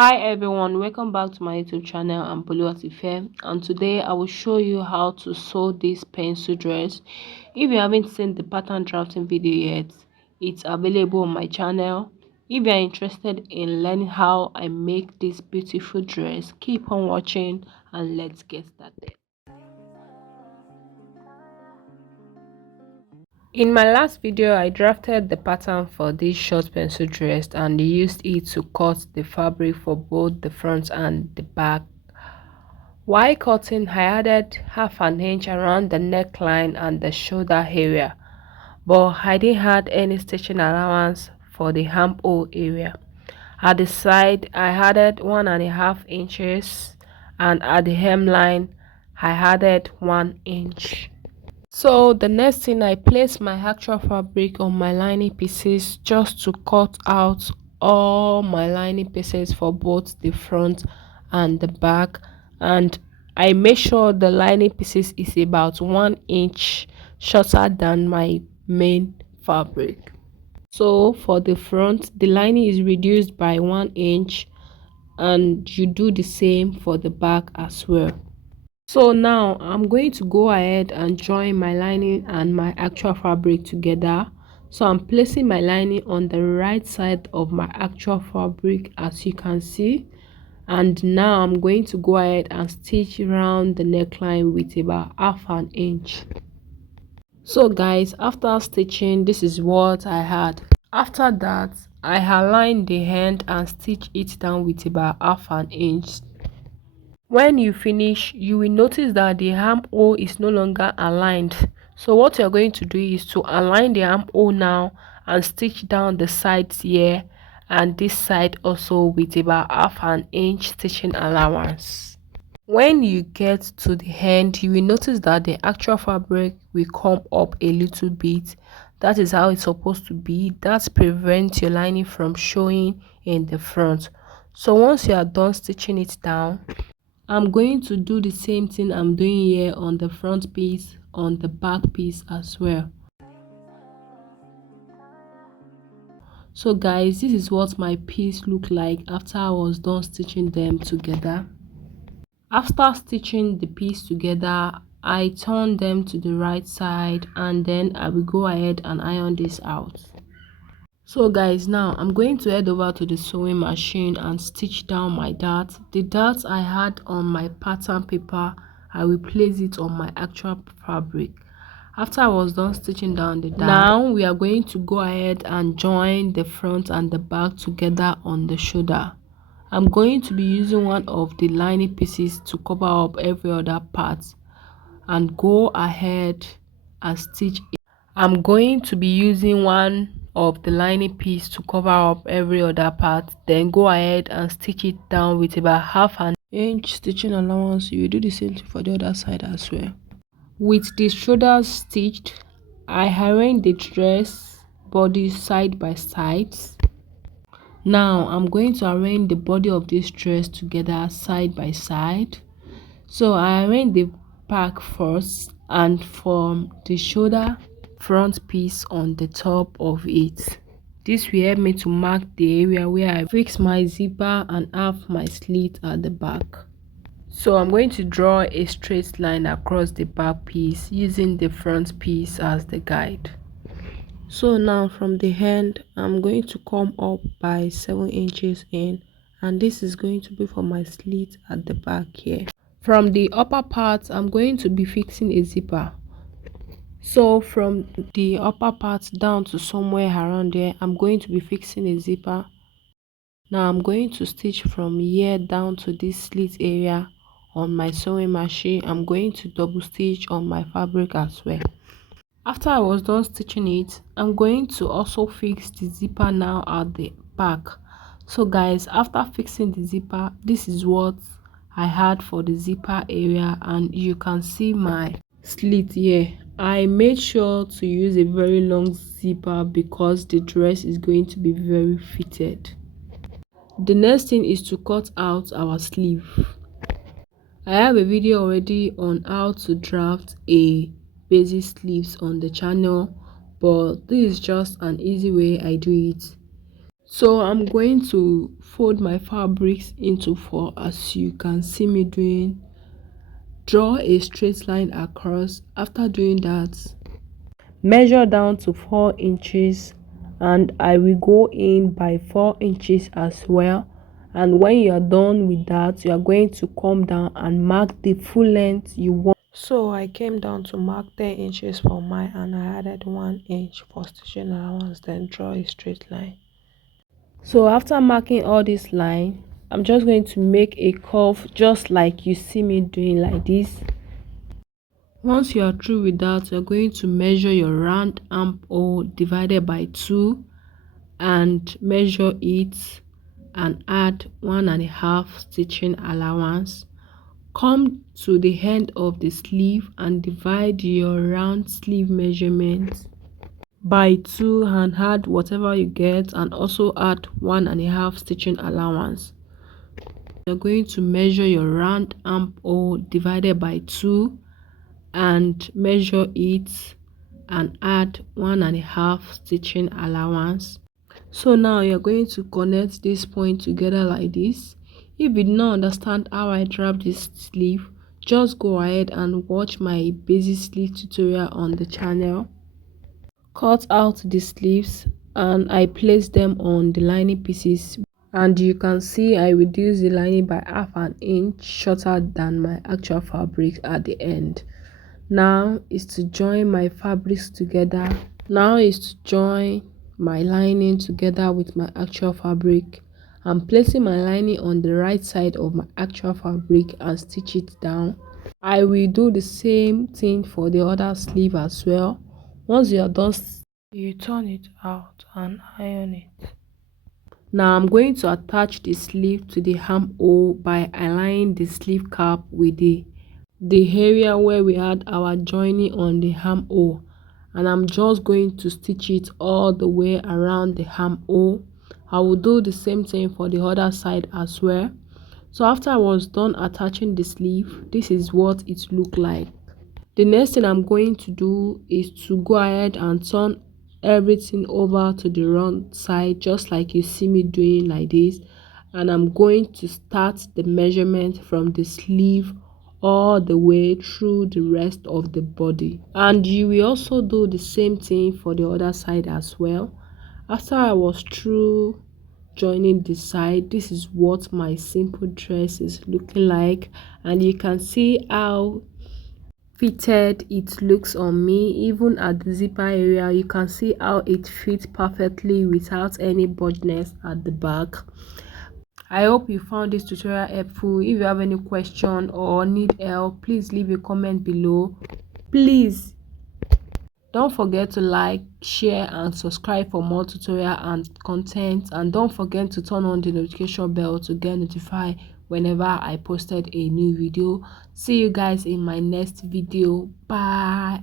Hi everyone, welcome back to my YouTube channel. I'm Stylebytife, and today I will show you how to sew this pencil dress. If you haven't seen the pattern drafting video yet, it's available on my channel. If you are interested in learning how I make this beautiful dress, keep on watching and let's get started. In my last video, I drafted the pattern for this short pencil dress and used it to cut the fabric for both the front and the back. While cutting, I added half an inch around the neckline and the shoulder area, but I didn't add any stitching allowance for the armhole area. At the side, I added 1.5 inches, and at the hemline, I added 1 inch. So the next thing, I placed my actual fabric on my lining pieces just to cut out all my lining pieces for both the front and the back, and I make sure the lining pieces is about 1 inch shorter than my main fabric. So for the front, the lining is reduced by 1 inch, and you do the same for the back as well. So now I'm going to go ahead and join my lining and my actual fabric together. So I'm placing my lining on the right side of my actual fabric, as you can see, and now I'm going to go ahead and stitch around the neckline with about half an inch. So guys, after stitching, this is what I had. After that, I aligned the end and stitch it down with about half an inch. When you finish, you will notice that the armhole is no longer aligned. So what you're going to do is to align the armhole now and stitch down the sides here and this side also with about half an inch stitching allowance. When you get to the end, you will notice that the actual fabric will come up a little bit. That is how it's supposed to be. That prevents your lining from showing in the front. So once you are done stitching it down, I'm going to do the same thing I'm doing here on the front piece, on the back piece as well. So guys, this is what my piece looked like after I was done stitching them together. After stitching the piece together, I turn them to the right side and then I will go ahead and iron this out. So guys, now I'm going to head over to the sewing machine and stitch down my dart. The dart I had on my pattern paper, I will place it on my actual fabric. After I was done stitching down the dart, now we are going to go ahead and join the front and the back together on the shoulder. I'm going to be using one of the lining pieces to cover up every other part and go ahead and stitch it. I'm going to be using one of the lining piece to cover up every other part, then go ahead and stitch it down with about half an inch stitching allowance. You will do the same thing for the other side as well. With the shoulders stitched, I arrange the dress body side by side. Now I'm going to arrange the body of this dress together side by side. So I arrange the back first and from the shoulder front piece on the top of it. This will help me to mark the area where I fix my zipper and have my slit at the back. So I'm going to draw a straight line across the back piece using the front piece as the guide. So now from the end, I'm going to come up by 7 inches in, and this is going to be for my slit at the back here. From the upper part, I'm going to be fixing a zipper. So from the upper part down to somewhere around there, I'm going to be fixing a zipper. Now I'm going to stitch from here down to this slit area on my sewing machine. I'm going to double stitch on my fabric as well. After I was done stitching it, I'm going to also fix the zipper now at the back. So guys, after fixing the zipper, this is what I had for the zipper area, and you can see my slit here. I made sure to use a very long zipper because the dress is going to be very fitted. The next thing is to cut out our sleeve. I have a video already on how to draft a basic sleeves on the channel, but this is just an easy way I do it. So I'm going to fold my fabrics into 4 as you can see me doing. Draw a straight line across. After doing that, measure down to 4 inches, and I will go in by 4 inches as well. And when you are done with that, you are going to come down and mark the full length you want. So I came down to mark 10 inches for mine, and I added 1 inch for stitching allowance, then draw a straight line. So after marking all this line, I'm just going to make a curve just like you see me doing, like this. Once you are through with that, you're going to measure your round armhole divided by 2 and measure it and add 1.5 stitching allowance. Come to the end of the sleeve and divide your round sleeve measurement by 2 and add whatever you get, and also add 1.5 stitching allowance. You're going to measure your round armhole divided by 2 and measure it and add 1.5 stitching allowance. So now you're going to connect this point together like this. If you do not understand how I wrap this sleeve, just go ahead and watch my basic sleeve tutorial on the channel. Cut out the sleeves and I place them on the lining pieces, and you can see I reduce the lining by half an inch shorter than my actual fabric at the end. Now is to join my fabrics together. Now is to join my lining together with my actual fabric. I'm placing my lining on the right side of my actual fabric and stitch it down. I will do the same thing for the other sleeve as well. Once you are done, you turn it out and iron it. Now I'm going to attach the sleeve to the armhole by aligning the sleeve cap with the area where we had our joining on the armhole, and I'm just going to stitch it all the way around the armhole. I will do the same thing for the other side as well. So after I was done attaching the sleeve, this is what it looked like. The next thing I'm going to do is to go ahead and turn everything over to the wrong side, just like you see me doing like this. And I'm going to start the measurement from the sleeve all the way through the rest of the body. And you will also do the same thing for the other side as well. After I was through joining the side, this is what my simple dress is looking like, and you can see how fitted it looks on me. Even at the zipper area, you can see how it fits perfectly without any bulginess at the back. I hope you found this tutorial helpful. If you have any question or need help, please leave a comment below. Please don't forget to like, share and subscribe for more tutorial and content, and don't forget to turn on the notification bell to get notified whenever I posted a new video. See you guys in my next video. Bye.